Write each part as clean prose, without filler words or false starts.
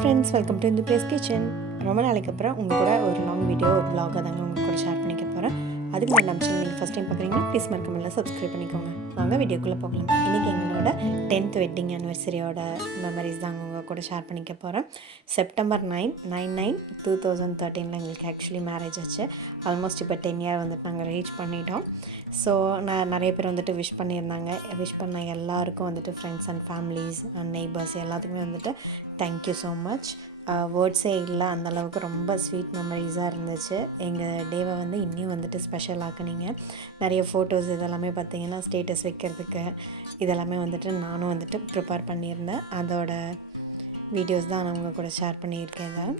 Friends, welcome to இந்த place kitchen. ரொம்ப நாளைக்கு அப்புறம் உங்கள் கூட ஒரு லாங் வீடியோ ஒரு vlog தாங்க உங்கள் கூட ஷேர் பண்ணிக்க போகிறேன். அதுக்கு முன்னாடி நம்ம சேனல் நீங்கள் ஃபஸ்ட் டைம் பார்க்குறீங்கன்னா ப்ளீஸ் மறக்காம சப்ஸ்கிரைப் பண்ணிக்கோங்க. வாங்க வீடியோக்குள்ளே போகலாம். இன்றைக்கி எங்களோட 10th வெட்டிங் ஆனிவர்சரியோட மெமரிஸ் தாங்க உங்கள் கூட ஷேர் பண்ணிக்க போகிறேன். செப்டம்பர் 9/9/2013 எங்களுக்கு ஆக்சுவலி மேரேஜ் ஆச்சு. ஆல்மோஸ்ட் இப்போ 10 இயர் வந்துட்டு நாங்கள் ரீச் பண்ணிட்டோம். ஸோ நிறைய பேர் வந்துட்டு விஷ் பண்ணியிருந்தாங்க. விஷ் பண்ண எல்லாருக்கும் வந்துட்டு friends and families and neighbours எல்லாத்துக்குமே வந்துட்டு தேங்க்யூ ஸோ மச். வேர்ட்ஸே இல்லை, அந்தளவுக்கு ரொம்ப ஸ்வீட் மெமரிஸாக இருந்துச்சு. எங்கள் டேவை வந்து இன்னும் வந்துட்டு ஸ்பெஷல் ஆக்குனீங்க. நிறைய ஃபோட்டோஸ் இதெல்லாமே பார்த்திங்கன்னா ஸ்டேட்டஸ் வைக்கிறதுக்கு இதெல்லாமே வந்துட்டு நானும் வந்துட்டு ப்ரிப்பேர் பண்ணியிருந்தேன். அதோட வீடியோஸ் தான் நான் உங்கள் கூட ஷேர் பண்ணியிருக்கேன்.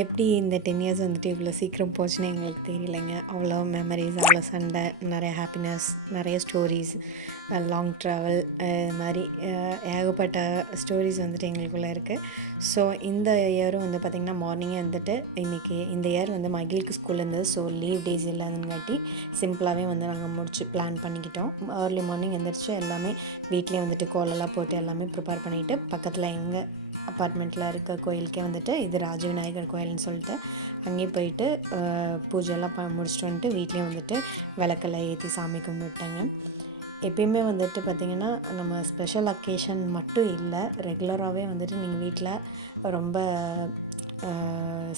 எப்படி இந்த 10 இயர்ஸ் வந்துட்டு இவ்வளோ சீக்கிரம் போச்சுன்னு எங்களுக்கு தெரியலைங்க. அவ்வளோ மெமரிஸ், அவ்வளோ சண்டை, நிறைய ஹாப்பினஸ், நிறைய ஸ்டோரிஸ், லாங் ட்ராவல், இது மாதிரி ஏகப்பட்ட ஸ்டோரிஸ் வந்துட்டு எங்களுக்குள்ளே இருக்குது. ஸோ இந்த இயரும் வந்து பார்த்திங்கன்னா மார்னிங்கே வந்துட்டு இன்றைக்கி இந்த இயர் வந்து மகிழுக்கு ஸ்கூல் இருந்தது. ஸோ லீவ் டேஸ் இல்லாதங்காட்டி சிம்பிளாகவே வந்து நாங்கள் முடிச்சு பிளான் பண்ணிக்கிட்டோம். ஏர்லி மார்னிங் எழுந்திரிச்சு எல்லாமே வீட்லேயே வந்துட்டு கோலெல்லாம் போட்டு எல்லாமே ப்ரிப்பேர் பண்ணிவிட்டு பக்கத்தில் எங்கள் அப்பார்ட்மெண்ட்டில் இருக்க கோயிலுக்கே வந்துட்டு இது ராஜ விநாயகர் கோயில்னு சொல்லிட்டு அங்கேயே போயிட்டு பூஜையெல்லாம் முடிச்சுட்டு வந்துட்டு வீட்லேயும் வந்துட்டு விளக்கெல்லாம் ஏற்றி சாமி கும்பிட்டேங்க. எப்பயுமே வந்துட்டு பார்த்திங்கன்னா நம்ம ஸ்பெஷல் அக்கேஷன் மட்டும் இல்லை, ரெகுலராகவே வந்துட்டு நீங்கள் வீட்டில் ரொம்ப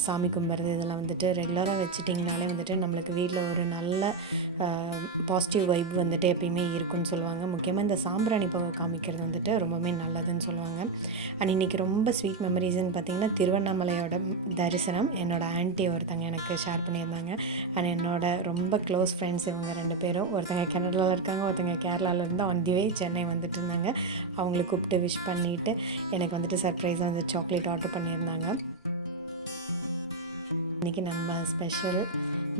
சாமி கும்பிட்றது இதெல்லாம் வந்துட்டு ரெகுலராக வச்சுட்டிங்கனாலே வந்துட்டு நம்மளுக்கு வீட்டில் ஒரு நல்ல பாசிட்டிவ் வைப் வந்துட்டு எப்பயுமே இருக்குன்னு சொல்லுவாங்க. முக்கியமாக இந்த சாம்பிராணி புகை காமிக்கிறது வந்துட்டு ரொம்பவே நல்லதுன்னு சொல்லுவாங்க. அண்ட் இன்றைக்கி ரொம்ப ஸ்வீட் மெமரிஸ்ன்னு பார்த்திங்கன்னா திருவண்ணாமலையோட தரிசனம் என்னோடய ஆன்ட்டி ஒருத்தங்க எனக்கு ஷேர் பண்ணியிருந்தாங்க. அண்ட் என்னோட ரொம்ப க்ளோஸ் ஃப்ரெண்ட்ஸ் இவங்க 2 பேரும், ஒருத்தங்க கனடாவில் இருக்காங்க, ஒருத்தங்க கேரளாவில் இருந்து ஆன் தி வே சென்னை வந்துட்டு இருந்தாங்க. அவங்களை கூப்பிட்டு விஷ் பண்ணிவிட்டு எனக்கு வந்துட்டு சர்ப்ரைஸாக வந்து சாக்லேட் ஆர்டர் பண்ணியிருந்தாங்க. இன்றைக்கி நம்ம ஸ்பெஷல்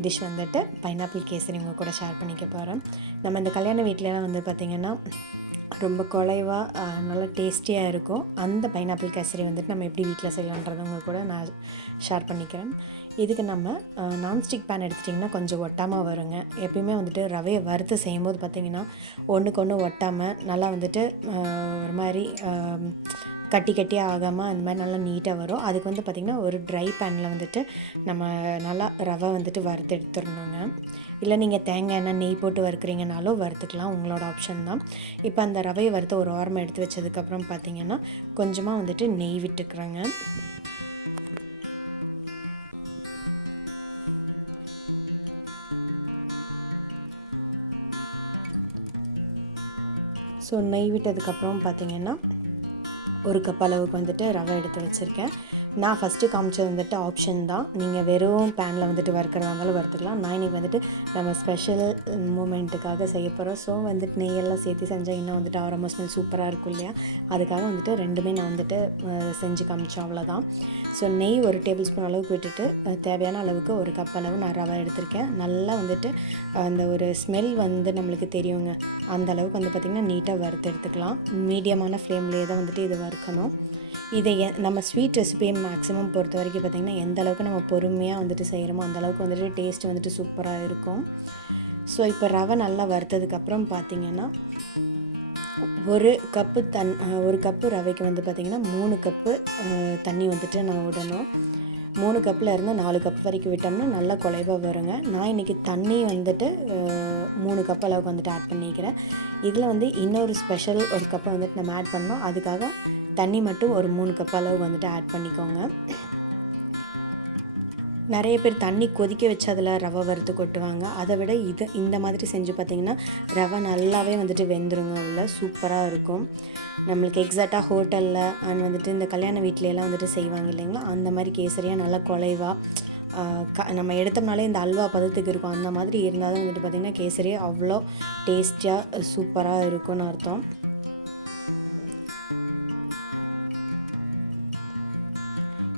டிஷ் வந்துட்டு பைனாப்பிள் கேசரி உங்கள் கூட ஷேர் பண்ணிக்க போகிறோம். நம்ம இந்த கல்யாண வீட்டிலலாம் வந்து பார்த்திங்கன்னா ரொம்ப குலைவாக நல்லா டேஸ்டியாக இருக்கும். அந்த பைனாப்பிள் கேசரி வந்துட்டு நம்ம எப்படி வீட்டில் செய்யலான்றதை உங்கள் கூட நான் ஷேர் பண்ணிக்கிறேன். இதுக்கு நம்ம நான்ஸ்டிக் பேன் எடுத்துட்டிங்கன்னா கொஞ்சம் ஒட்டாமல் வருங்க. எப்பயுமே வந்துட்டு ரவையை வறுத்து செய்யும்போது பார்த்திங்கன்னா ஒன்றுக்கு ஒன்று ஒட்டாமல் நல்லா வந்துட்டு ஒரு மாதிரி கட்டியாக ஆகாமல் அந்த மாதிரி நல்லா நீட்டாக வரும். அதுக்கு வந்து பார்த்திங்கன்னா ஒரு ட்ரை பேனில் வந்துட்டு நம்ம நல்லா ரவை வந்துட்டு வறுத்து எடுத்துடணுங்க. இல்லை நீங்கள் தேங்காய் எண்ணெய் நெய் போட்டு வறுக்கிறீங்கனாலும் வறுத்துக்கலாம், உங்களோட ஆப்ஷன் தான். இப்போ அந்த ரவையை வறுத்து ஒரு ஓரமாக எடுத்து வச்சதுக்கப்புறம் பார்த்திங்கன்னா கொஞ்சமாக வந்துட்டு நெய் விட்டுக்கிறேங்க. ஸோ நெய் விட்டதுக்கப்புறம் பார்த்திங்கன்னா ஒரு கப் அளவுக்கு வந்துட்டு ரவை எடுத்து வச்சுருக்கேன். நான் ஃபஸ்ட்டு காமிச்சது வந்துட்டு ஆப்ஷன் தான். நீங்கள் வெறும் பேனில் வந்துட்டு வறுக்கிறதா இருந்தாலும் வறுத்துக்கலாம். நான் இன்றைக்கி வந்துட்டு நம்ம ஸ்பெஷல் மூமெண்ட்டுக்காக செய்ய போகிறோம். ஸோ வந்துட்டு நெய்யெல்லாம் சேர்த்து செஞ்சால் இன்னும் வந்துட்டு ஆரம்ப ஸ்மெல் சூப்பராக இருக்கும் இல்லையா? அதுக்காக வந்துட்டு ரெண்டுமே நான் வந்துட்டு செஞ்சு காமிச்சோம், அவ்வளோதான். ஸோ நெய் ஒரு டேபிள் ஸ்பூன் அளவுக்கு விட்டுட்டு தேவையான அளவுக்கு ஒரு கப் அளவு நான் ரவை எடுத்திருக்கேன். நல்லா வந்துட்டு அந்த ஒரு ஸ்மெல் வந்து நம்மளுக்கு தெரியுங்க. அந்த அளவுக்கு வந்து பார்த்திங்கன்னா நீட்டாக வறுத்து எடுத்துக்கலாம். மீடியமான ஃப்ளேம்லேயே தான் வந்துட்டு இது வறுக்கணும். இதை நம்ம ஸ்வீட் ரெசிபியை மேக்ஸிமம் பொறுத்த வரைக்கும் பார்த்திங்கன்னா எந்த அளவுக்கு நம்ம பொறுமையாக வந்துட்டு செய்கிறோமோ அந்தளவுக்கு வந்துட்டு டேஸ்ட் வந்துட்டு சூப்பராக இருக்கும். ஸோ இப்போ ரவை நல்லா வறுத்ததுக்கப்புறம் பார்த்திங்கன்னா ஒரு கப்பு ரவைக்கு வந்து பார்த்திங்கன்னா 3 கப்பு தண்ணி வந்துட்டு நான் விடணும். 3 கப்பில் இருந்து 4 கப் வரைக்கும் விட்டோம்னா நல்லா குலைவாக வருங்க. நான் இன்றைக்கி தண்ணி வந்துட்டு 3 கப் அளவுக்கு வந்துட்டு ஆட் பண்ணிக்கிறேன். இதில் வந்து இன்னொரு ஸ்பெஷல் ஒரு கப்பை வந்துட்டு நம்ம ஆட் பண்ணோம். அதுக்காக தண்ணி மட்டும் ஒரு 3 கப் அளவு வந்துட்டு ஆட் பண்ணிக்கோங்க. நிறைய பேர் தண்ணி கொதிக்க வச்சு அதில் ரவை வறுத்து கொட்டுவாங்க. அதை விட இந்த மாதிரி செஞ்சு பார்த்திங்கன்னா ரவை நல்லாவே வந்துட்டு வெந்துருங்க, உள்ள சூப்பராக இருக்கும். நம்மளுக்கு எக்ஸாக்டாக ஹோட்டலில் அண்ட் வந்துட்டு இந்த கல்யாண வீட்லையெல்லாம் வந்துட்டு செய்வாங்க இல்லைங்களா, அந்த மாதிரி கேசரியாக நல்லா குலைவாக நம்ம எடுத்தோம்னாலே இந்த அல்வா பதத்துக்கு இருக்கும். அந்த மாதிரி இருந்தாலும் வந்துட்டு பார்த்திங்கன்னா கேசரி அவ்வளோ டேஸ்டியாக சூப்பராக இருக்கும்னு அர்த்தம்.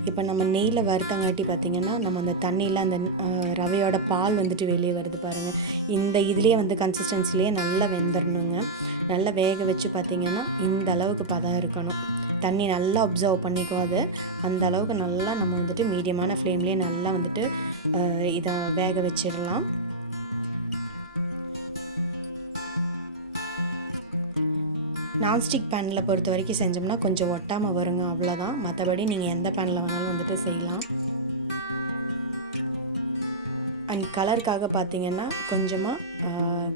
இப்போ நம்ம நெய்யில் வறுத்தங்காட்டி பார்த்திங்கன்னா நம்ம அந்த தண்ணியில் அந்த ரவையோட பால் வந்துட்டு வெளியே வருது பாருங்கள். இந்த இதுலேயே வந்து கன்சிஸ்டன்சிலேயே நல்லா வெந்துடணுங்க. நல்லா வேக வச்சு பார்த்திங்கன்னா இந்த அளவுக்கு பதம் இருக்கணும். தண்ணி நல்லா அப்சர்வ் பண்ணிக்கும் அது. அந்த அளவுக்கு நல்லா நம்ம வந்துட்டு மீடியமான ஃப்ளேம்லேயே நல்லா வந்துட்டு இதை வேக வச்சிடலாம். நான்ஸ்டிக் பேனில் பொறுத்த வரைக்கும் செஞ்சோம்னா கொஞ்சம் ஒட்டாமல் வருங்க, அவ்வளோதான். மற்றபடி நீங்கள் எந்த பேனில் வேணாலும் வந்துட்டு செய்யலாம். அண்ட் கலருக்காக பார்த்தீங்கன்னா கொஞ்சமாக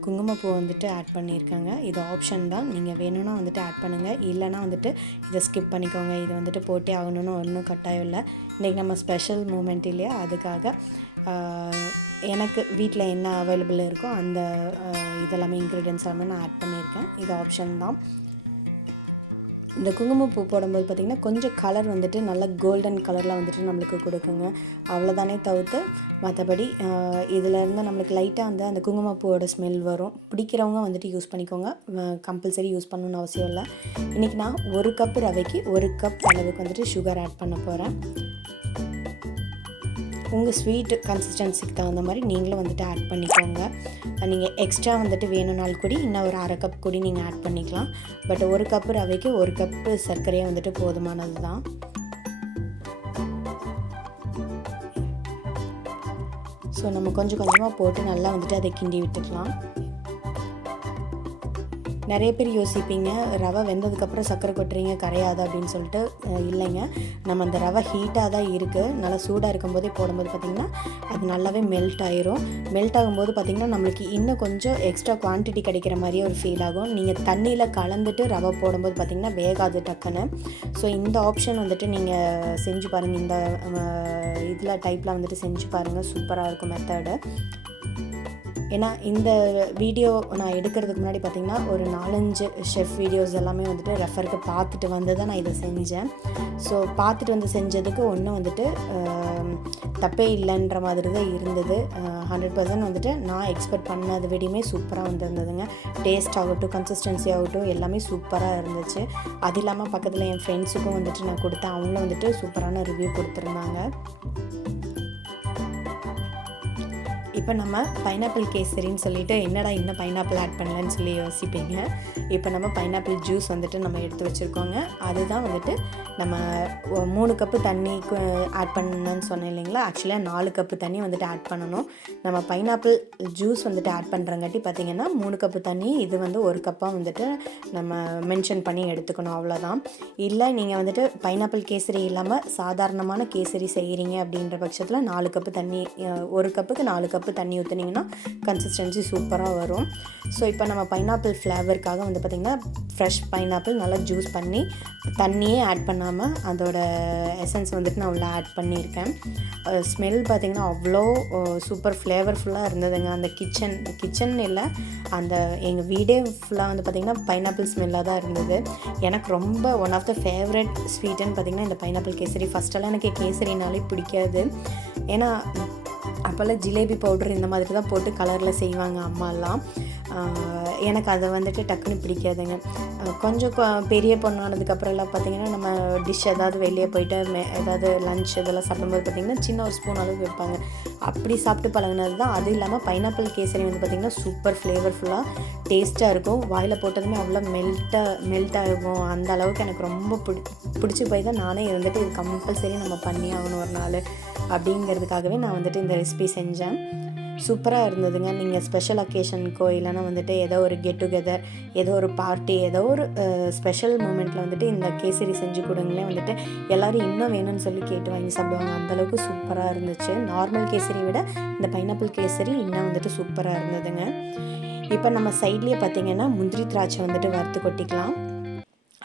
குங்குமப்பூ வந்துட்டு ஆட் பண்ணியிருக்காங்க. இது ஆப்ஷன் தான், நீங்கள் வேணும்னா வந்துட்டு ஆட் பண்ணுங்கள், இல்லைனா வந்துட்டு இதை ஸ்கிப் பண்ணிக்கோங்க. இது வந்துட்டு போட்டே ஆகணும்னு ஒன்றும் கட்டாயம் இல்லை. இன்றைக்கி நம்ம ஸ்பெஷல் மூமெண்ட் இல்லையா, அதுக்காக எனக்கு வீட்டில் என்ன அவைலபிள் இருக்கோ அந்த இதெல்லாமே இன்க்ரீடியன்ஸ் எல்லாமே நான் ஆட் பண்ணியிருக்கேன். இது ஆப்ஷன் தான். இந்த குங்குமப்பூ போடும்போது பார்த்திங்கன்னா கொஞ்சம் கலர் வந்துட்டு நல்ல கோல்டன் கலரில் வந்துட்டு நம்மளுக்கு கொடுக்குங்க, அவ்வளோதானே தவிர்த்து மற்றபடி இதிலேருந்து நம்மளுக்கு லைட்டாக வந்து அந்த குங்குமப்பூவோட ஸ்மெல் வரும். பிடிக்கிறவங்க வந்துட்டு யூஸ் பண்ணிக்கோங்க, கம்பல்சரி யூஸ் பண்ணணுன்னு அவசியம் இல்லை. இன்றைக்கி நான் 1 கப் ரவைக்கு 1 கப் அளவுக்கு வந்துட்டு சுகர் ஆட் பண்ண போகிறேன். உங்கள் ஸ்வீட் கன்சிஸ்டன்சிக்கு தகுந்த மாதிரி நீங்களும் வந்துட்டு ஆட் பண்ணிக்கோங்க. நீங்கள் எக்ஸ்ட்ரா வந்துட்டு வேணும்னாலும் கூடி இன்னும் ஒரு 1/2 கப் கூடி நீங்கள் ஆட் பண்ணிக்கலாம். பட் 1 கப்பு ரவைக்கு 1 கப்பு சர்க்கரையை வந்துட்டு போதுமானது தான். ஸோ நம்ம கொஞ்சம் கொஞ்சமாக போட்டு நல்லா வந்துட்டு அதை கிண்டி விட்டுக்கலாம். நிறைய பேர் யோசிப்பீங்க, ரவை வெந்ததுக்கப்புறம் சர்க்கரை கொட்டுறீங்க கரையாது அப்படின்னு சொல்லிட்டு. இல்லைங்க, நம்ம அந்த ரவை ஹீட்டாக தான் இருக்குது, நல்லா சூடாக இருக்கும்போதே போடும்போது பார்த்திங்கன்னா அது நல்லாவே மெல்ட் ஆயிரும். மெல்ட் ஆகும்போது பார்த்திங்கன்னா நம்மளுக்கு இன்னும் கொஞ்சம் எக்ஸ்ட்ரா குவான்டிட்டி கிடைக்கிற மாதிரியே ஒரு ஃபீல் ஆகும். நீங்கள் தண்ணியில் கலந்துட்டு ரவை போடும்போது பார்த்திங்கன்னா வேகாது டக்குன்னு. ஸோ இந்த ஆப்ஷன் வந்துட்டு நீங்கள் செஞ்சு பாருங்கள், இந்த இதில் டைப்பில் வந்துட்டு செஞ்சு பாருங்கள், சூப்பராக இருக்கும் மெத்தடு. ஏன்னா இந்த வீடியோ நான் எடுக்கிறதுக்கு முன்னாடி பார்த்திங்கன்னா ஒரு 4-5 ஷெஃப் வீடியோஸ் எல்லாமே வந்துட்டு ரெஃபருக்கு பார்த்துட்டு வந்து தான் நான் இதை செஞ்சேன். ஸோ பார்த்துட்டு வந்து செஞ்சதுக்கு ஒன்றும் வந்துட்டு தப்பே இல்லைன்ற மாதிரி தான் இருந்தது. 100% வந்துட்டு நான் எக்ஸ்பெக்ட் பண்ணதை விடையுமே சூப்பராக வந்துருந்ததுங்க. டேஸ்ட் ஆகட்டும், கன்சிஸ்டன்சி ஆகட்டும், எல்லாமே சூப்பராக இருந்துச்சு. அது இல்லாமல் பக்கத்தில் என் ஃப்ரெண்ட்ஸுக்கும் வந்துட்டு நான் கொடுத்தேன், அவங்களும் வந்துட்டு சூப்பரான ரிவ்யூ கொடுத்துருந்தாங்க. இப்போ நம்ம பைனாப்பிள் கேசரின்னு சொல்லிவிட்டு என்னடா இன்னும் பைனாப்பிள் ஆட் பண்ணலன்னு சொல்லி யோசிப்பீங்க. இப்போ நம்ம பைனாப்பிள் ஜூஸ் வந்துட்டு நம்ம எடுத்து வச்சுருக்கோங்க. அதுதான் வந்துட்டு நம்ம 3 கப்பு தண்ணி ஆட் பண்ணணுன்னு சொன்னேன் இல்லைங்களா, ஆக்சுவலாக 4 கப்பு தண்ணி வந்துட்டு ஆட் பண்ணணும். நம்ம பைனாப்பிள் ஜூஸ் வந்துட்டு ஆட் பண்ணுறங்காட்டி பார்த்திங்கன்னா 3 கப்பு தண்ணி, இது வந்து 1 கப்பாக வந்துட்டு நம்ம மென்ஷன் பண்ணி எடுத்துக்கணும், அவ்வளோதான். இல்லை நீங்கள் வந்துட்டு பைனாப்பிள் கேசரி இல்லாமல் சாதாரணமான கேசரி செய்கிறீங்க அப்படின்ற பட்சத்தில் 4 கப்பு தண்ணி, 1 கப்புக்கு 4 கப்பு தண்ணி ஊற்றுனீங்கன்னா கன்சிஸ்டன்சி சூப்பராக வரும். ஸோ இப்போ நம்ம பைனாப்பிள் ஃப்ளேவருக்காக வந்து பார்த்திங்கன்னா ஃப்ரெஷ் பைனாப்பிள் நல்லா ஜூஸ் பண்ணி தண்ணியே ஆட் பண்ணாமல் அதோட எசன்ஸ் வந்துட்டு நான் உள்ள ஆட் பண்ணியிருக்கேன். ஸ்மெல் பார்த்திங்கன்னா அவ்வளோ சூப்பர் ஃப்ளேவர்ஃபுல்லாக இருந்ததுங்க. அந்த கிச்சன் இல்லை, அந்த எங்கள் வீடே ஃபுல்லாக வந்து பார்த்திங்கன்னா பைனாப்பிள் ஸ்மெல்லாக தான் இருந்தது. எனக்கு ரொம்ப ஒன் ஆஃப் த ஃபேவரட் ஸ்வீட்டுன்னு பார்த்திங்கன்னா இந்த பைனாப்பிள் கேசரி. ஃபஸ்ட்டெல்லாம் எனக்கு கேசரினாலே பிடிக்காது, ஏன்னா அப்போல்லாம் ஜிலேபி பவுடர் இந்த மாதிரி தான் போட்டு கலரில் செய்வாங்க அம்மாலாம். எனக்கு அதை வந்துட்டு டக்குன்னு பிடிக்காதுங்க. கொஞ்சம் பெரிய பொண்ணானதுக்கப்புறம்லாம் பார்த்திங்கன்னா நம்ம டிஷ் ஏதாவது வெளியே போயிட்டு ஏதாவது லன்ச் இதெல்லாம் சாப்பிடும்போது பார்த்திங்கன்னா சின்ன ஒரு ஸ்பூன் அளவுக்கு வைப்பாங்க, அப்படி சாப்பிட்டு பழகினது தான். அது இல்லாமல் பைனாப்பிள் கேசரி வந்து பார்த்திங்கன்னா சூப்பர் ஃப்ளேவர்ஃபுல்லாக டேஸ்ட்டாக இருக்கும். வாயில் போட்டதுமே அவ்வளோ மெல்ட் ஆகும். அந்த அளவுக்கு எனக்கு ரொம்ப பிடிச்சி போய் தான் நானே வந்துட்டு இது கம்பல்சரி நம்ம பண்ணி ஆகணும் ஒரு நாள் அப்படிங்கிறதுக்காகவே நான் வந்துட்டு இந்த ரெசிபி செஞ்சேன். சூப்பராக இருந்ததுங்க. நீங்கள் ஸ்பெஷல் அக்கேஷனுக்கோ இல்லைனா வந்துட்டு ஏதோ ஒரு கெட் டுகெதர், ஏதோ ஒரு பார்ட்டி, ஏதோ ஒரு ஸ்பெஷல் மூமெண்ட்டில் வந்துட்டு இந்த கேசரி செஞ்சு கொடுங்களே வந்துட்டு எல்லோரும் இன்னும் வேணும்னு சொல்லி கேட்டு வாங்கி சாப்பிடுவாங்க. அந்தளவுக்கு சூப்பராக இருந்துச்சு. நார்மல் கேசரி விட இந்த பைனாப்பிள் கேசரி இன்னும் வந்துட்டு சூப்பராக இருந்ததுங்க. இப்போ நம்ம சைட்லேயே பார்த்திங்கன்னா முந்திரி திராட்சை வந்துட்டு வறுத்து கொட்டிக்கலாம்.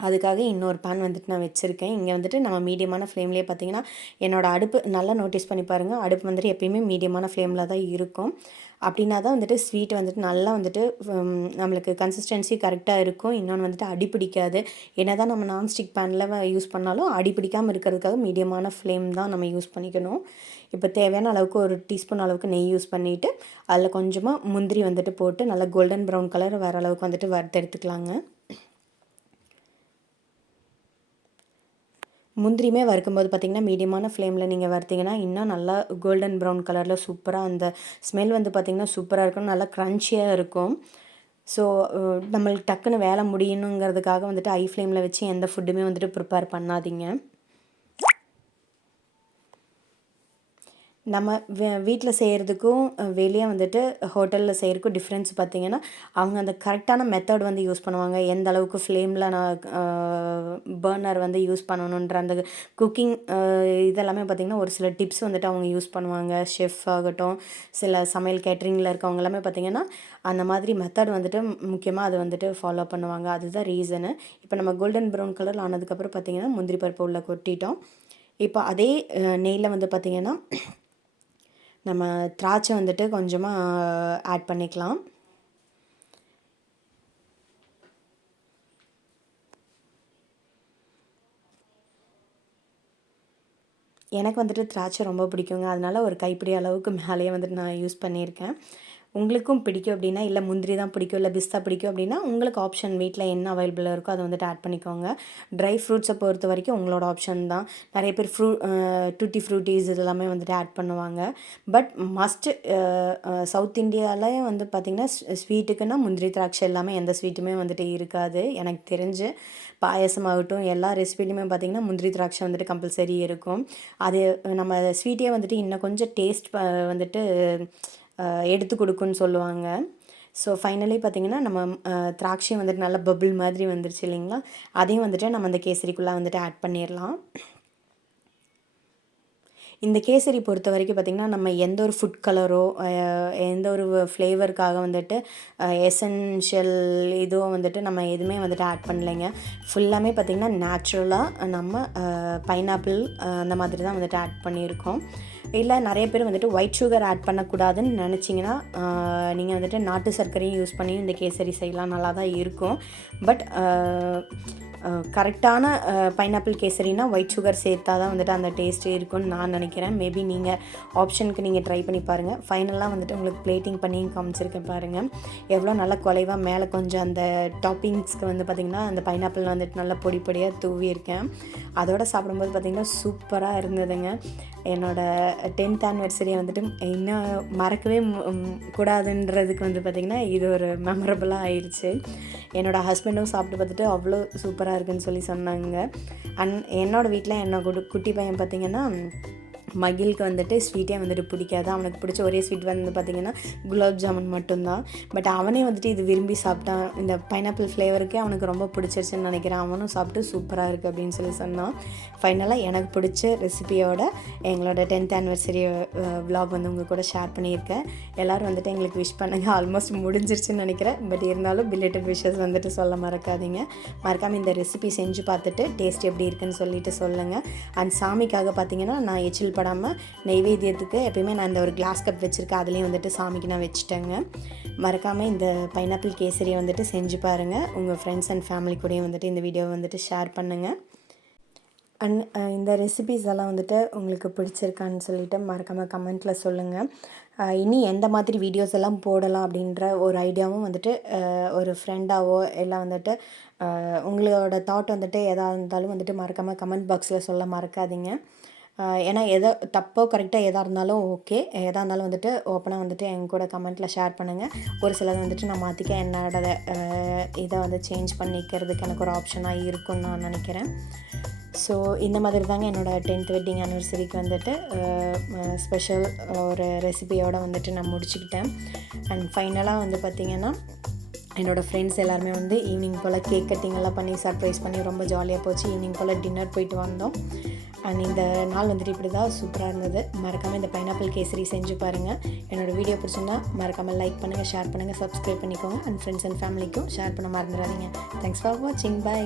அதுக்காக இன்னொரு பேன் வந்துட்டு நான் வச்சுருக்கேன். இங்கே வந்துட்டு நம்ம மீடியமான ஃப்ளேம்லேயே பார்த்திங்கன்னா என்னோடய அடுப்பு நல்லா நோட்டீஸ் பண்ணி பாருங்கள், அடுப்பு வந்துட்டு எப்பயுமே மீடியமான ஃப்ளேமில் தான் இருக்கும். அப்படின்னா தான் வந்துட்டு ஸ்வீட் வந்துட்டு நல்லா வந்துட்டு நம்மளுக்கு கன்சிஸ்டன்சி கரெக்டாக இருக்கும். இன்னொன்று வந்துட்டு அடி பிடிக்காது. என்ன தான் நம்ம நான்ஸ்டிக் பேனில் யூஸ் பண்ணாலும் அடி பிடிக்காமல் இருக்கிறதுக்காக மீடியமான ஃப்ளேம் தான் நம்ம யூஸ் பண்ணிக்கணும். இப்போ தேவையான அளவுக்கு ஒரு டீஸ்பூன் அளவுக்கு நெய் யூஸ் பண்ணிவிட்டு அதில் கொஞ்சமாக முந்திரி வந்துட்டு போட்டு நல்லா கோல்டன் ப்ரௌன் கலர் வர அளவுக்கு வந்துட்டு வறுத்து எடுத்துக்கலாங்க. முந்திரியுமே வறுக்கும்போது பார்த்திங்கன்னா மீடியமான ஃப்ளேமில் நீங்கள் வறுத்திங்கன்னா இன்னும் நல்லா கோல்டன் ப்ரௌன் கலரில் சூப்பராக அந்த ஸ்மெல் வந்து பார்த்திங்கன்னா சூப்பராக இருக்கும், நல்லா க்ரன்ச்சியாக இருக்கும். ஸோ நம்மளுக்கு டக்குன்னு வேலை முடியணுங்கிறதுக்காக வந்துட்டு ஹை ஃப்ளேமில் வச்சு எந்த ஃபுட்டுமே வந்துட்டு ப்ரிப்பேர் பண்ணாதீங்க. நம்ம வீட்டில் செய்கிறதுக்கும் வெளியே வந்துட்டு ஹோட்டலில் செய்கிறதுக்கும் டிஃப்ரென்ஸ் பார்த்திங்கன்னா, அவங்க அந்த கரெக்டான மெத்தட் வந்து யூஸ் பண்ணுவாங்க. எந்த அளவுக்கு ஃப்ளேமில் நான் பர்னர் வந்து யூஸ் பண்ணணுன்ற அந்த குக்கிங் இதெல்லாமே பார்த்திங்கன்னா, ஒரு சில டிப்ஸ் வந்துட்டு அவங்க யூஸ் பண்ணுவாங்க. செஃப் ஆகட்டும், சில சமையல் கேட்ரிங்கில் இருக்கவங்க எல்லாமே பார்த்திங்கன்னா, அந்த மாதிரி மெத்தட் வந்துட்டு முக்கியமாக அது வந்துட்டு ஃபாலோ பண்ணுவாங்க. அதுதான் ரீசனு. இப்போ நம்ம கோல்டன் ப்ரௌன் கலர் ஆனதுக்கப்புறம் பார்த்திங்கன்னா, முந்திரி பருப்பு உள்ள கொட்டிட்டோம். இப்போ அதே நெய்யில் வந்து பார்த்திங்கன்னா, நம்ம திராட்சை வந்துட்டு கொஞ்சமாக ஆட் பண்ணிக்கலாம். எனக்கு வந்துட்டு திராட்சை ரொம்ப பிடிக்குங்க. அதனால ஒரு கைப்பிடி அளவுக்கு மேலேயே வந்துட்டு நான் யூஸ் பண்ணியிருக்கேன். உங்களுக்கும் பிடிக்கும் அப்படின்னா, இல்லை முந்திரி தான் பிடிக்கும், இல்லை பிஸ்தா பிடிக்கும் அப்படின்னா, உங்களுக்கு ஆப்ஷன் வீட்டில் என்ன அவைலபிளாக இருக்கோ அதை வந்துட்டு ஆட் பண்ணிக்கோங்க. ட்ரை ஃப்ரூட்ஸை பொறுத்த வரைக்கும் உங்களோட ஆப்ஷன் தான். நிறைய பேர் டூட்டி ஃப்ரூட்டீஸ் இதெல்லாமே வந்துட்டு ஆட் பண்ணுவாங்க. பட் மஸ்ட்டு சவுத் இந்தியாவிலையும் வந்து பார்த்திங்கன்னா, ஸ்வீட்டுக்குன்னா முந்திரி திராட்சை எல்லாமே எந்த ஸ்வீட்டுமே வந்துட்டு இருக்காது எனக்கு தெரிஞ்சு. பாயசமாகட்டும் எல்லா ரெசிபிலையுமே பார்த்திங்கன்னா, முந்திரி திராட்சை வந்துட்டு கம்பல்சரி இருக்கும். அது நம்ம ஸ்வீட்டே வந்துட்டு இன்னும் கொஞ்சம் டேஸ்ட் வந்துட்டு எடுத்து கொடுக்குன்னு சொல்லுவாங்க. ஸோ ஃபைனலி பார்த்திங்கன்னா, நம்ம திராட்சையும் வந்துட்டு நல்லா பபிள் மாதிரி வந்துருச்சு இல்லைங்களா? அதையும் வந்துட்டு நம்ம அந்த கேசரிக்குள்ளே வந்துட்டு ஆட் பண்ணிடலாம். இந்த கேசரி பொறுத்த வரைக்கும் பார்த்திங்கன்னா, நம்ம எந்த ஒரு ஃபுட் கலரோ எந்த ஒரு ஃப்ளேவருக்காக வந்துட்டு எசென்ஷியல் இதுவும் வந்துட்டு நம்ம எதுவுமே வந்துட்டு ஆட் பண்ணலைங்க. ஃபுல்லாமே பார்த்திங்கன்னா, நேச்சுரலாக நம்ம பைனாப்பிள் அந்த மாதிரி தான் வந்துட்டு ஆட் பண்ணியிருக்கோம். இல்லை நிறைய பேர் வந்துட்டு ஒயிட் சுகர் ஆட் பண்ணக்கூடாதுன்னு நினச்சிங்கன்னா, நீங்கள் வந்துட்டு நாட்டு சர்க்கரையும் யூஸ் பண்ணி இந்த கேசரி செய்யலாம். நல்லா தான் இருக்கும். பட் கரெக்டான பைனாப்பிள் கேசரினா ஒயிட் சுகர் சேர்த்தா தான் வந்துட்டு அந்த டேஸ்ட்டு இருக்குன்னு நான் நினைக்கிறேன். மேபி நீங்கள் ஆப்ஷனுக்கு நீங்கள் ட்ரை பண்ணி பாருங்கள். ஃபைனலாக வந்துட்டு உங்களுக்கு பிளேட்டிங் பண்ணி காமிச்சிருக்கேன் பாருங்கள். எவ்வளோ நல்லா குலைவாக மேலே கொஞ்சம் அந்த டாப்பிங்ஸ்க்கு வந்து பார்த்திங்கன்னா, அந்த பைனாப்பிள் வந்துட்டு நல்லா பொடி பொடியாக தூவியிருக்கேன். அதோடு சாப்பிடும்போது பார்த்திங்கன்னா சூப்பராக இருந்ததுங்க. என்னோடய 10th ஆனிவர்சரியை வந்துட்டு இன்னும் மறக்கவே கூடாதுன்றதுக்கு வந்து பார்த்திங்கன்னா, இது ஒரு மெமரபுளாக ஆயிடுச்சு. என்னோடய ஹஸ்பண்டும் சாப்பிட்டு பார்த்துட்டு அவ்வளோ சூப்பராக இருக்குதுன்னு சொல்லி சொன்னாங்க. என்னோடய வீட்டில் என்னோட குட்டி பையன் பார்த்திங்கன்னா, மகிழுக்கு வந்துட்டு ஸ்வீட்டே வந்துட்டு பிடிக்காது. அவனுக்கு பிடிச்ச ஒரே ஸ்வீட் வந்து பார்த்திங்கன்னா குலாப் ஜாமுன் மட்டும்தான். பட் அவனே வந்துட்டு இது விரும்பி சாப்பிட்டான். இந்த பைனாப்பிள் ஃப்ளேவருக்கே அவனுக்கு ரொம்ப பிடிச்சிருச்சுன்னு நினைக்கிறேன். அவனும் சாப்பிட்டு சூப்பராக இருக்குது அப்படின்னு சொல்லி சொன்னான். ஃபைனலாக எனக்கு பிடிச்ச ரெசிபியோட எங்களோட 10th ஆனிவர்சரி விலாக் வந்து உங்கள் கூட ஷேர் பண்ணியிருக்கேன். எல்லோரும் வந்துட்டு எங்களுக்கு விஷ் பண்ணுங்கள். ஆல்மோஸ்ட் முடிஞ்சிருச்சுன்னு நினைக்கிறேன். பட் இருந்தாலும் பிலேட்டட் விஷஸ் வந்துட்டு சொல்ல மறக்காதீங்க. மறக்காமல் இந்த ரெசிபி செஞ்சு பார்த்துட்டு டேஸ்ட் எப்படி இருக்குன்னு சொல்லிட்டு சொல்லுங்கள். அண்ட் சாமிக்காக பார்த்திங்கன்னா, நான் எச்சில் படாமல் நெய்வேத்தியத்துக்கு எப்பயுமே நான் இந்த ஒரு கிளாஸ் கப் வச்சுருக்கேன். அதுலேயும் வந்துட்டு சாமிக்கு நான் வச்சுட்டேங்க. மறக்காமல் இந்த பைனாப்பிள் கேசரியை வந்துட்டு செஞ்சு பாருங்கள். உங்கள் ஃப்ரெண்ட்ஸ் அண்ட் ஃபேமிலி கூடயும் வந்துட்டு இந்த வீடியோவை வந்துட்டு ஷேர் பண்ணுங்கள். அண்ட் இந்த ரெசிபீஸ் எல்லாம் வந்துட்டு உங்களுக்கு பிடிச்சிருக்கான்னு சொல்லிவிட்டு மறக்காமல் கமெண்ட்டில் சொல்லுங்கள். இனி எந்த மாதிரி வீடியோஸ் எல்லாம் போடலாம் அப்படின்ற ஒரு ஐடியாவும் வந்துட்டு ஒரு ஃப்ரெண்டாவோ எல்லாம் வந்துட்டு உங்களோட தாட் வந்துட்டு எதாக இருந்தாலும் வந்துட்டு மறக்காமல் கமெண்ட் பாக்ஸில் சொல்ல மறக்காதீங்க. ஏன்னா எதோ தப்போ கரெக்டாக எதாக இருந்தாலும் ஓகே. எதாக இருந்தாலும் வந்துட்டு ஓப்பனாக வந்துட்டு என் கூட கமெண்ட்டில் ஷேர் பண்ணுங்கள். ஒரு சிலது வந்துட்டு நான் மாற்றிக்க என்னோட இதை வந்து சேஞ்ச் பண்ணிக்கிறதுக்கு எனக்கு ஒரு ஆப்ஷனாக இருக்கும்னு நான் நினைக்கிறேன். ஸோ இந்த மாதிரி தாங்க என்னோடய 10th வெட்டிங் ஆனிவர்சரிக்கு வந்துட்டு ஸ்பெஷல் ஒரு ரெசிபியோடு வந்துட்டு நான் முடிச்சுக்கிட்டேன். அண்ட் ஃபைனலாக வந்து பார்த்திங்கன்னா, என்னோடய ஃப்ரெண்ட்ஸ் எல்லாருமே வந்து ஈவினிங் போல் கேக் கட்டிங்கெல்லாம் பண்ணி சர்ப்ரைஸ் பண்ணி ரொம்ப ஜாலியாக போச்சு. ஈவினிங் போல் டின்னர் போயிட்டு வந்தோம். அண்ட் இந்த நாள் வந்துட்டு இப்படி தான் சூப்பராக இருந்தது. மறக்காமல் இந்த பைனாப்பிள் கேசரி செஞ்சு பாருங்கள். என்னோடய வீடியோ பிடிச்சிருந்தா மறக்காமல் லைக் பண்ணுங்கள், ஷேர் பண்ணுங்கள், சப்ஸ்கிரைப் பண்ணிக்கோங்க. அண்ட் ஃப்ரெண்ட்ஸ் அண்ட் ஃபேமிலிக்கும் ஷேர் பண்ண மறந்துடாதீங்க. தேங்க்ஸ் ஃபார் வாட்சிங். பை.